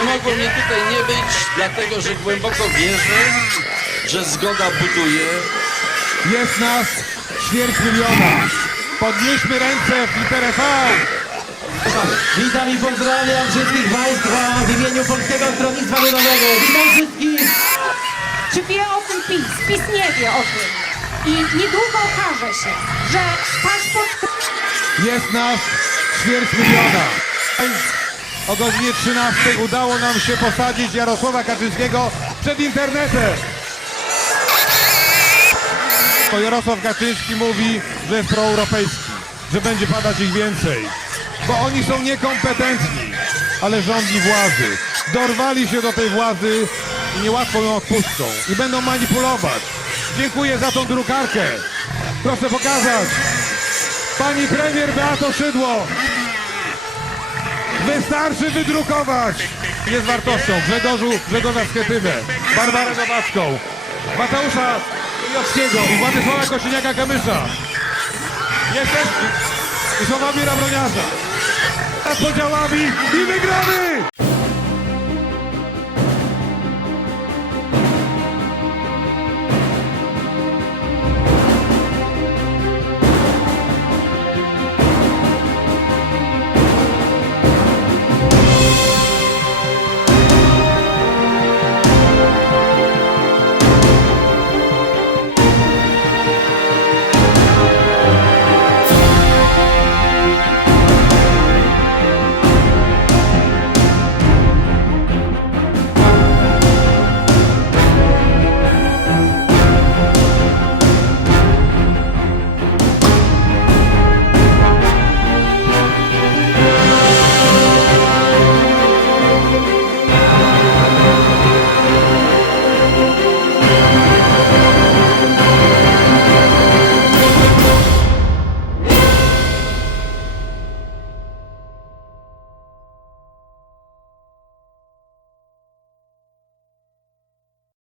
mogło mnie tutaj nie być, dlatego że głęboko wierzę, że zgoda buduje. Jest nas ćwierć miliona. Podnieśmy ręce w literę V. Witam i pozdrawiam wszystkich Państwa w imieniu Polskiego Stronnictwa Ludowego. Witam wszystkich! Czy wie o tym PiS? PiS nie wie o tym. I niedługo okaże się, że paszport Jest nas ćwierć miliona. O godzinie 13 udało nam się posadzić Jarosława Kaczyńskiego przed internetem. To Jarosław Kaczyński mówi, że jest proeuropejski, że będzie padać ich więcej. Bo oni są niekompetentni, ale rządni władzy. Dorwali się do tej władzy i niełatwo ją odpuszczą. I będą manipulować. Dziękuję za tą drukarkę. Proszę pokazać. Pani premier Beato Szydło. Wystarczy wydrukować. Jest wartością Grzegorzu Grzegorza Schetynę, Barbarę Nowacką, Mateusza Jowskiego i Władysława Kosiniaka-Kamysza. Jesteś i słowami Rabroniarza. Z podziałami i wygramy!